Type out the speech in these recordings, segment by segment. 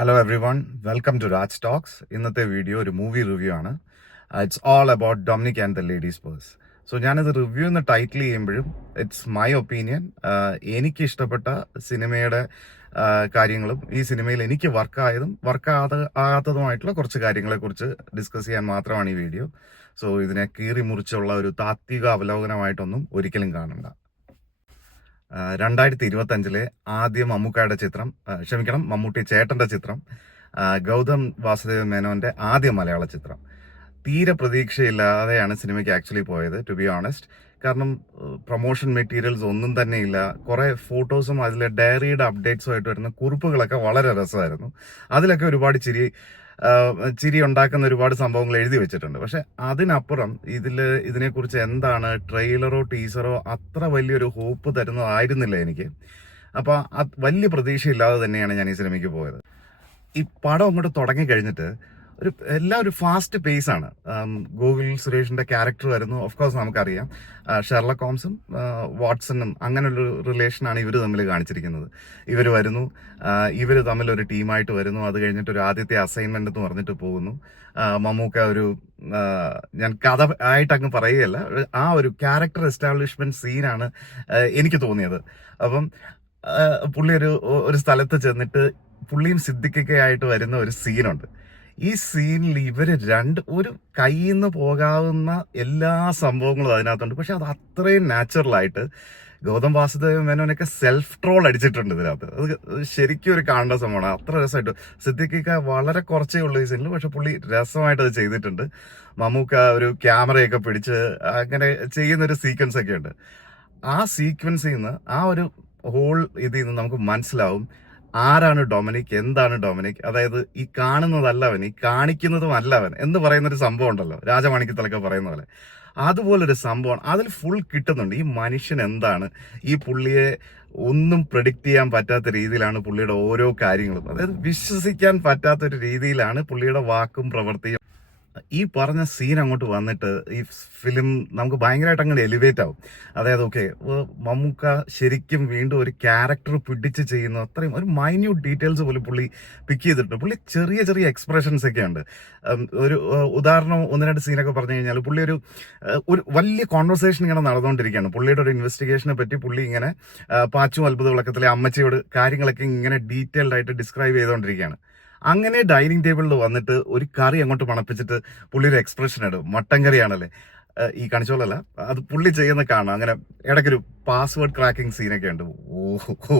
Hello everyone, welcome to Raj talks. ഇന്നത്തെ video ഒരു movie review ആണ്. It's all about Dominic and the ladies purse. So ഞാനിത് review എന്ന് title ചെയ്യുമ്പോഴും it's my opinion. എനിക്ക് ഇഷ്ടപ്പെട്ട സിനിമയുടെ കാര്യങ്ങളും ഈ സിനിമയിൽ എനിക്ക് വർക്കാകാത്തതുമായിട്ടുള്ള കുറച്ച് കാര്യങ്ങളെക്കുറിച്ച് ഡിസ്കസ് ചെയ്യാൻ മാത്രമാണ് ഈ വീഡിയോ. സോ ഇതിനെ കീറി മുറിച്ചുള്ള ഒരു താത്വിക അവലോകനമായിട്ടൊന്നും ഒരിക്കലും കാണണ്ട. 2025 ആദ്യ മമ്മൂക്കയുടെ ചിത്രം, മമ്മൂട്ടി ചേട്ടന്റെ ചിത്രം, ഗൗതം വാസുദേവ മേനോന്റെ ആദ്യ മലയാള ചിത്രം. തീരെ പ്രതീക്ഷയില്ലാതെയാണ് സിനിമയ്ക്ക് ആക്ച്വലി പോയത്, ടു ബി ഓണസ്റ്റ്. കാരണം പ്രൊമോഷൻ മെറ്റീരിയൽസ് ഒന്നും തന്നെ ഇല്ല. കുറെ ഫോട്ടോസും അതിലെ ഡയറിയുടെ അപ്ഡേറ്റ്സും ആയിട്ട് വരുന്ന കുറിപ്പുകളൊക്കെ വളരെ രസമായിരുന്നു. അതിലൊക്കെ ഒരുപാട് ചിരി ഉണ്ടാക്കുന്ന ഒരുപാട് സംഭവങ്ങൾ എഴുതി വെച്ചിട്ടുണ്ട്. പക്ഷെ അതിനപ്പുറം ഇതിനെക്കുറിച്ച് എന്താണ് ട്രെയിലറോ ടീസറോ അത്ര വലിയൊരു ഹോപ്പ് തരുന്നതായിരുന്നില്ല എനിക്ക്. അപ്പൊ വലിയ പ്രതീക്ഷയില്ലാതെ തന്നെയാണ് ഞാൻ ഈ സിനിമയ്ക്ക് പോയത്. ഈ പടം അങ്ങോട്ട് തുടങ്ങി കഴിഞ്ഞിട്ട് ഒരു ഫാസ്റ്റ് പേസ് ആണ്. ഗോകുൽ സുരേഷിന്റെ ക്യാരക്ടർ വരുന്നു. ഓഫ് കോഴ്സ് നമുക്കറിയാം, ഷെർലക് ഹോംസും വാട്സണും അങ്ങനൊരു റിലേഷനാണ് ഇവർ തമ്മിൽ കാണിച്ചിരിക്കുന്നത്. ഇവർ വരുന്നു, ഇവർ തമ്മിൽ ഒരു ടീമായിട്ട് വരുന്നു. അത് കഴിഞ്ഞിട്ട് ഒരു ആദ്യത്തെ അസൈൻമെന്റ് എന്ന് പറഞ്ഞിട്ട് പോകുന്നു. മമ്മൂക്ക ഞാൻ കഥ ആയിട്ട് അങ്ങ് പറയുകയല്ല, ആ ഒരു ക്യാരക്ടർ എസ്റ്റാബ്ലിഷ്മെന്റ് സീനാണ് എനിക്ക് തോന്നിയത്. അപ്പം പുള്ളി ഒരു സ്ഥലത്ത് ചെന്നിട്ട് പുള്ളിയും സിദ്ദിഖൊക്കെയായിട്ട് വരുന്ന ഒരു സീനുണ്ട്. ഈ സീനിൽ ഒരു കയ്യിൽ നിന്ന് പോകാവുന്ന എല്ലാ സംഭവങ്ങളും അതിനകത്തുണ്ട്. പക്ഷെ അത് അത്രയും നാച്ചുറലായിട്ട് ഗൗതം വാസുദേവ മേനോനൊക്കെ സെൽഫ് ട്രോൾ അടിച്ചിട്ടുണ്ട് ഇതിനകത്ത്. അത് ശരിക്കും ഒരു കാണേണ്ട സംഭവമാണ്. അത്ര രസമായിട്ട് സിദ്ദിഖൊക്കെ വളരെ കുറച്ചേ ഉള്ളൂ ഈ സീനിൽ, പക്ഷെ പുള്ളി രസമായിട്ട് അത് ചെയ്തിട്ടുണ്ട്. മമ്മൂക്ക ഒരു ക്യാമറയൊക്കെ പിടിച്ച് അങ്ങനെ ചെയ്യുന്ന ഒരു സീക്വൻസ് ഒക്കെ ഉണ്ട്. ആ സീക്വൻസിൽ നിന്ന് ആ ഒരു ഹോൾ ഇതിൽ നിന്ന് നമുക്ക് മനസ്സിലാവും ആരാണ് ഡൊമിനിക്, എന്താണ് ഡൊമിനിക്. അതായത് ഈ കാണുന്നതല്ല അവൻ, ഈ കാണിക്കുന്നതും അല്ല അവൻ എന്ന് പറയുന്നൊരു സംഭവം ഉണ്ടല്ലോ, രാജമാണിക്യത്തിലൊക്കെ പറയുന്ന പോലെ. അതുപോലൊരു സംഭവം അതിൽ ഫുൾ കിട്ടുന്നുണ്ട്. ഈ മനുഷ്യൻ എന്താണ്, ഈ പുള്ളിയെ ഒന്നും പ്രെഡിക്റ്റ് ചെയ്യാൻ പറ്റാത്ത രീതിയിലാണ് പുള്ളിയുടെ ഓരോ കാര്യങ്ങളും. അതായത് വിശ്വസിക്കാൻ പറ്റാത്തൊരു രീതിയിലാണ് പുള്ളിയുടെ വാക്കും പ്രവൃത്തിയും. ഈ പറഞ്ഞ സീൻ അങ്ങോട്ട് വന്നിട്ട് ഈ ഫിലിം നമുക്ക് ഭയങ്കരമായിട്ട് അങ്ങോട്ട് എലിവേറ്റ് ആവും. അതായത് മമ്മൂക്ക ശരിക്കും വീണ്ടും ഒരു ക്യാരക്ടർ പിടിച്ച് ചെയ്യുന്ന അത്രയും ഒരു മൈന്യൂട്ട് ഡീറ്റെയിൽസ് പോലും പുള്ളി പിക്ക് ചെയ്തിട്ടുണ്ട്. പുള്ളി ചെറിയ ചെറിയ എക്സ്പ്രഷൻസ് ഒക്കെ ഉണ്ട്. ഒരു ഉദാഹരണം, ഒന്ന് രണ്ട് സീനൊക്കെ പറഞ്ഞു കഴിഞ്ഞാൽ പുള്ളി ഒരു വലിയ കോൺവെർസേഷൻ ഇങ്ങനെ നടന്നുകൊണ്ടിരിക്കുകയാണ്. പുള്ളിയുടെ ഒരു ഇൻവെസ്റ്റിഗേഷനെ പറ്റി പുള്ളി ഇങ്ങനെ പാച്ചും അത്ഭുത വിളക്കത്തിലെ അമ്മച്ചിയോട് കാര്യങ്ങളൊക്കെ ഇങ്ങനെ ഡീറ്റെയിൽഡ് ആയിട്ട് ഡിസ്ക്രൈബ് ചെയ്തുകൊണ്ടിരിക്കുകയാണ്. അങ്ങനെ ഡൈനിങ് ടേബിളിൽ വന്നിട്ട് ഒരു കറി അങ്ങോട്ട് മണപ്പിച്ചിട്ട് പുള്ളിയുടെ എക്സ്പ്രഷൻ ഇടും. മട്ടൻ കറിയാണല്ലേ ഈ കാണിച്ചോളല്ല, അത് പുള്ളി ചെയ്യുന്ന കാണാം. അങ്ങനെ ഇടയ്ക്കൊരു പാസ്വേഡ് ക്രാക്കിംഗ് സീനൊക്കെ ഉണ്ട്.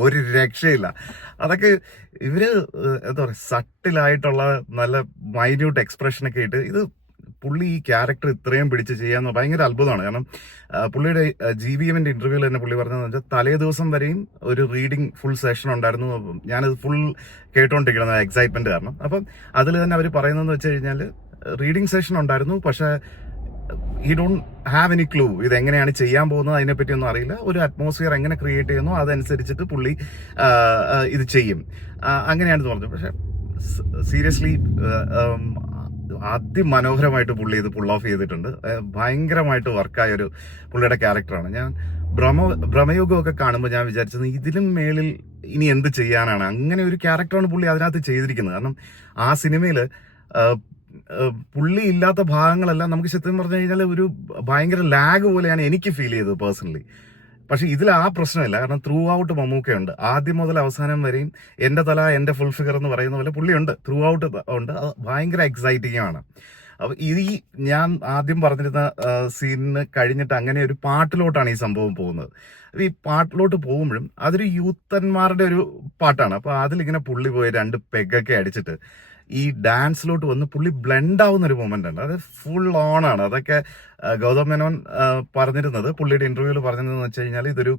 ഒരു രക്ഷയില്ല. അതൊക്കെ ഇവര് എന്താ പറയുക, സട്ടിലായിട്ടുള്ള നല്ല മൈന്യൂട്ട് എക്സ്പ്രഷനൊക്കെ ഇട്ട് ഇത് പുള്ളി ഈ ക്യാരക്ടർ ഇത്രയും പിടിച്ച് ചെയ്യാന്ന് ഭയങ്കര അത്ഭുതമാണ്. കാരണം പുള്ളിയുടെ GVMന്റെ ഇന്റർവ്യൂവിൽ തന്നെ പുള്ളി പറഞ്ഞതെന്ന് വെച്ചാൽ തലേ ദിവസം വരെയും ഒരു റീഡിംഗ് ഫുൾ സെഷൻ ഉണ്ടായിരുന്നു. ഞാനത് ഫുൾ കേട്ടോണ്ടിരിക്കണം എക്സൈറ്റ്മെന്റ് കാരണം. അപ്പം അതിൽ തന്നെ അവർ പറയുന്നതെന്ന് വെച്ച് കഴിഞ്ഞാൽ റീഡിംഗ് സെഷൻ ഉണ്ടായിരുന്നു, പക്ഷെ ഈ ഡോണ്ട് ഹാവ് എനി ക്ലൂ ഇത് എങ്ങനെയാണ് ചെയ്യാൻ പോകുന്നത്, അതിനെപ്പറ്റി ഒന്നും അറിയില്ല. ഒരു അറ്റ്മോസ്ഫിയർ എങ്ങനെ ക്രിയേറ്റ് ചെയ്യുന്നു അതനുസരിച്ചിട്ട് പുള്ളി ഇത് ചെയ്യും, അങ്ങനെയാണ് പറഞ്ഞത്. പക്ഷെ സീരിയസ്ലി അതിമനോഹരമായിട്ട് പുള്ളി ഇത് പുൾ ഓഫ് ചെയ്തിട്ടുണ്ട്. ഭയങ്കരമായിട്ട് വർക്കായ ഒരു പുള്ളിയുടെ ക്യാരക്ടറാണ്. ഞാൻ ഭ്രമയുഗമൊക്കെ കാണുമ്പോൾ ഞാൻ വിചാരിച്ചത് ഇതിലും മേളിൽ ഇനി എന്ത് ചെയ്യാനാണ്. അങ്ങനെ ഒരു ക്യാരക്ടറാണ് പുള്ളി അതിനകത്ത് ചെയ്തിരിക്കുന്നത്. കാരണം ആ സിനിമയിൽ പുള്ളി ഇല്ലാത്ത ഭാഗങ്ങളെല്ലാം നമുക്ക് സത്യം പറഞ്ഞു കഴിഞ്ഞാൽ ഒരു ഭയങ്കര ലാഗ് പോലെയാണ് എനിക്ക് ഫീൽ ചെയ്തത് പേഴ്സണലി. പക്ഷെ ഇതിൽ ആ പ്രശ്നമില്ല. കാരണം ത്രൂ ഔട്ട് മമ്മൂക്കയുണ്ട്. ആദ്യം മുതൽ അവസാനം വരെയും എന്റെ തല എന്റെ ഫുൾ ഫിഗർ എന്ന് പറയുന്ന പോലെ പുള്ളിയുണ്ട്, ത്രൂ ഔട്ട് ഉണ്ട്. അത് ഭയങ്കര എക്സൈറ്റിംഗ് ആണ്. അപ്പൊ ഞാൻ ആദ്യം പറഞ്ഞിരുന്ന സീനിന് കഴിഞ്ഞിട്ട് അങ്ങനെ ഒരു പാട്ടിലോട്ടാണ് ഈ സംഭവം പോകുന്നത്. ഈ പാട്ടിലോട്ട് പോകുമ്പോഴും അതൊരു യൂത്തന്മാരുടെ ഒരു പാട്ടാണ്. അപ്പൊ അതിലിങ്ങനെ പുള്ളി പോയി 2 പെഗൊക്കെ അടിച്ചിട്ട് ഈ ഡാൻസിലോട്ട് വന്ന് പുള്ളി ബ്ലെൻഡ് ആവുന്ന ഒരു മൊമെന്റ് ഉണ്ട്. അത് ഫുൾ ഓൺ ആണ്. അതൊക്കെ ഗൗതം മേനോൻ പറഞ്ഞിരുന്നത്, പുള്ളിയുടെ ഇന്റർവ്യൂവിൽ പറഞ്ഞിരുന്നത് വെച്ച് കഴിഞ്ഞാൽ ഇതൊരു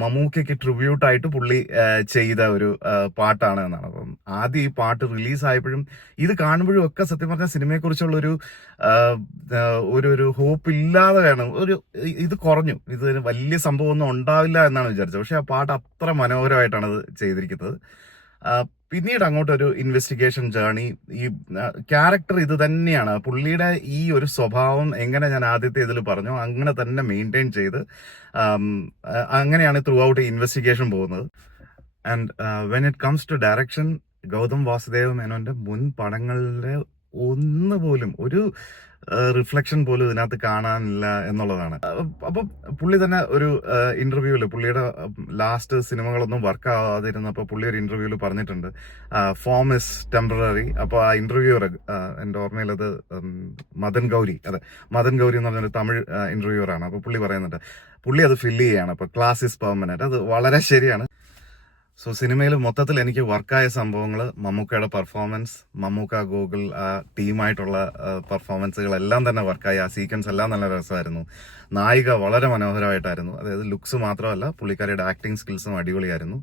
മമ്മൂക്കയ്ക്ക് ട്രിബ്യൂട്ട് ആയിട്ട് പുള്ളി ചെയ്ത ഒരു പാട്ടാണ് എന്നാണ്. അപ്പം ആദ്യം ഈ പാട്ട് റിലീസ് ആയപ്പോഴും ഇത് കാണുമ്പോഴും ഒക്കെ സത്യം പറഞ്ഞാൽ സിനിമയെ കുറിച്ചുള്ള ഒരു ഹോപ്പ് ഇല്ലാതെ വേണം. ഇത് കുറഞ്ഞു, ഇത് വലിയ സംഭവമൊന്നും ഉണ്ടാവില്ല എന്നാണ് വിചാരിച്ചത്. പക്ഷെ ആ പാട്ട് അത്ര മനോഹരമായിട്ടാണ് അത് ചെയ്തിരിക്കുന്നത്. പിന്നീട് അങ്ങോട്ടൊരു ഇൻവെസ്റ്റിഗേഷൻ ജേർണി, ഈ ക്യാരക്ടർ ഇത് തന്നെയാണ്. പുള്ളിയുടെ ഈ ഒരു സ്വഭാവം എങ്ങനെ ഞാൻ ആദ്യത്തെ ഇതിൽ പറഞ്ഞു അങ്ങനെ തന്നെ മെയിൻറ്റെയിൻ ചെയ്ത് അങ്ങനെയാണ് ത്രൂ ഔട്ട് ഇൻവെസ്റ്റിഗേഷൻ പോകുന്നത്. And when it comes to direction, Gautham Vasudev മേനോന്റെ മുൻ പടങ്ങളിലെ ഒന്ന് പോലും ഒരു റിഫ്ലക്ഷൻ പോലും ഇതിനകത്ത് കാണാനില്ല എന്നുള്ളതാണ്. അപ്പൊ പുള്ളി തന്നെ ഒരു ഇന്റർവ്യൂവിൽ പുള്ളിയുടെ ലാസ്റ്റ് സിനിമകളൊന്നും വർക്ക് ആവാതിരുന്നപ്പോൾ പുള്ളി ഒരു ഇന്റർവ്യൂവിൽ പറഞ്ഞിട്ടുണ്ട് ഫോം ഇസ് ടെമ്പററി. അപ്പോൾ ആ ഇന്റർവ്യൂവർ എൻ്റെ ഓർമ്മയിലത് മദൻ ഗൗരി എന്ന് പറഞ്ഞൊരു തമിഴ് ഇന്റർവ്യൂവറാണ്. അപ്പോൾ പുള്ളി പറയുന്നുണ്ട് പുള്ളി അത് ഫില്ല് ചെയ്യാണ്. അപ്പോൾ ക്ലാസ് ഇസ് പെർമനന്റ്. അത് വളരെ ശരിയാണ്. സോ സിനിമയിൽ മൊത്തത്തിൽ എനിക്ക് വർക്കായ സംഭവങ്ങൾ മമ്മൂക്കയുടെ പെർഫോമൻസ്, മമ്മൂക്ക ഗൂഗിൾ ആ ടീമായിട്ടുള്ള പെർഫോമൻസുകളെല്ലാം തന്നെ വർക്കായി. ആ സീക്വൻസ് എല്ലാം നല്ല രസമായിരുന്നു. നായിക വളരെ മനോഹരമായിട്ടായിരുന്നു. അതായത് ലുക്സ് മാത്രമല്ല, പുള്ളിക്കാരിയുടെ ആക്ടിങ് സ്കിൽസും അടിപൊളിയായിരുന്നു.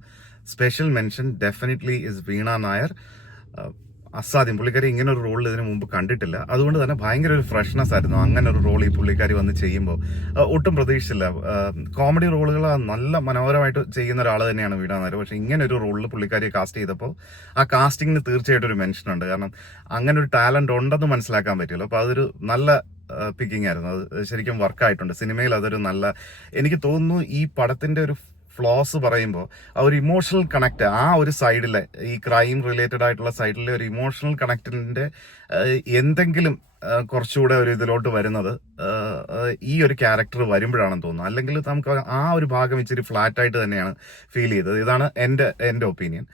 സ്പെഷ്യൽ മെൻഷൻ ഡെഫിനറ്റ്ലി ഇസ് വീണ നായർ. അസാധ്യം. പുള്ളിക്കാരി ഇങ്ങനെ ഒരു റോളിൽ ഇതിനു മുമ്പ് കണ്ടിട്ടില്ല. അതുകൊണ്ട് തന്നെ ഭയങ്കര ഒരു ഫ്രഷ്നെസ് ആയിരുന്നു അങ്ങനെ ഒരു റോൾ ഈ പുള്ളിക്കാരി വന്ന് ചെയ്യുമ്പോൾ. ഒട്ടും പ്രതീക്ഷിച്ചില്ല. കോമഡി റോളുകൾ നല്ല മനോഹരമായിട്ട് ചെയ്യുന്ന ഒരാൾ തന്നെയാണ് വീണ നായർ. പക്ഷെ ഇങ്ങനെ ഒരു റോളിൽ പുള്ളിക്കാരിയെ കാസ്റ്റ് ചെയ്തപ്പോൾ ആ കാസ്റ്റിങ്ങിന് തീർച്ചയായിട്ടും ഒരു മെൻഷൻ ഉണ്ട്. കാരണം അങ്ങനെ ഒരു ടാലന്റ് ഉണ്ടെന്ന് മനസ്സിലാക്കാൻ പറ്റിയല്ലോ. അപ്പോൾ അതൊരു നല്ല പിക്കിംഗ് ആയിരുന്നു. അത് ശരിക്കും വർക്കായിട്ടുണ്ട്. സിനിമയിൽ അതൊരു നല്ല, എനിക്ക് തോന്നുന്നു ഈ പടത്തിന്റെ ഒരു ഫ്ലോസ് പറയുമ്പോൾ ആ ഒരു ഇമോഷണൽ കണക്ട്, ആ ഒരു സൈഡിലെ ഈ ക്രൈം റിലേറ്റഡ് ആയിട്ടുള്ള സൈഡിലെ ഒരു ഇമോഷണൽ കണക്റ്റിന്റെ എന്തെങ്കിലും കുറച്ചുകൂടെ ഒരു ഇതിലോട്ട് വരുന്നത് ഈ ഒരു ക്യാരക്ടർ വരുമ്പോഴാണെന്ന് തോന്നുന്നു. അല്ലെങ്കിൽ നമുക്ക് ആ ഒരു ഭാഗം ഇച്ചിരി ഫ്ലാറ്റ് ആയിട്ട് തന്നെയാണ് ഫീൽ ചെയ്തത്. ഇതാണ് എൻ്റെ ഒപ്പീനിയൻ.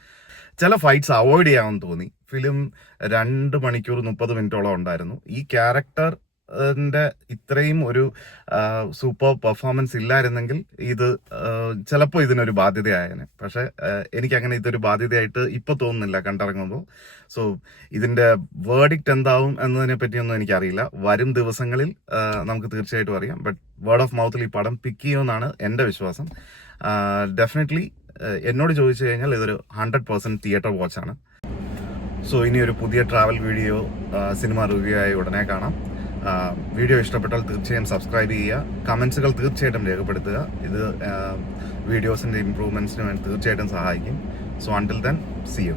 ചില ഫൈറ്റ്സ് അവോയ്ഡ് ചെയ്യാമെന്ന് തോന്നി. ഫിലിം 2 മണിക്കൂർ 30 മിനിറ്റോളം ഉണ്ടായിരുന്നു. ഈ ക്യാരക്ടർ ഇത്രയും ഒരു സൂപ്പർ പെർഫോമൻസ് ഇല്ലായിരുന്നെങ്കിൽ ഇത് ചിലപ്പോൾ ഇതിനൊരു ബാധ്യതയായേനെ. പക്ഷെ എനിക്കങ്ങനെ ഇതൊരു ബാധ്യതയായിട്ട് ഇപ്പൊ തോന്നുന്നില്ല കണ്ടിറങ്ങുമ്പോൾ. സോ ഇതിന്റെ വേർഡിക്റ്റ് എന്താവും എന്നതിനെ പറ്റിയൊന്നും എനിക്കറിയില്ല. വരും ദിവസങ്ങളിൽ നമുക്ക് തീർച്ചയായിട്ടും അറിയാം. ബട്ട് വേർഡ് ഓഫ് മൗത്തിൽ ഈ പടം പിക്ക് ചെയ്യുമെന്നാണ് എൻ്റെ വിശ്വാസം. ഡെഫിനറ്റ്ലി എന്നോട് ചോദിച്ചു കഴിഞ്ഞാൽ ഇതൊരു 100% തിയേറ്റർ വാച്ചാണ്. സോ ഇനി ഒരു പുതിയ ട്രാവൽ വീഡിയോ, സിനിമ റിവ്യൂ ആയി ഉടനെ കാണാം. വീഡിയോ ഇഷ്ടപ്പെട്ടാൽ തീർച്ചയായും സബ്സ്ക്രൈബ് ചെയ്യുക. കമൻസുകൾ തീർച്ചയായിട്ടും രേഖപ്പെടുത്തുക. ഇത് വീഡിയോസിൻ്റെ ഇംപ്രൂവ്മെൻറ്റ്സിന് വേണ്ടി തീർച്ചയായിട്ടും സഹായിക്കും. So until then, see U.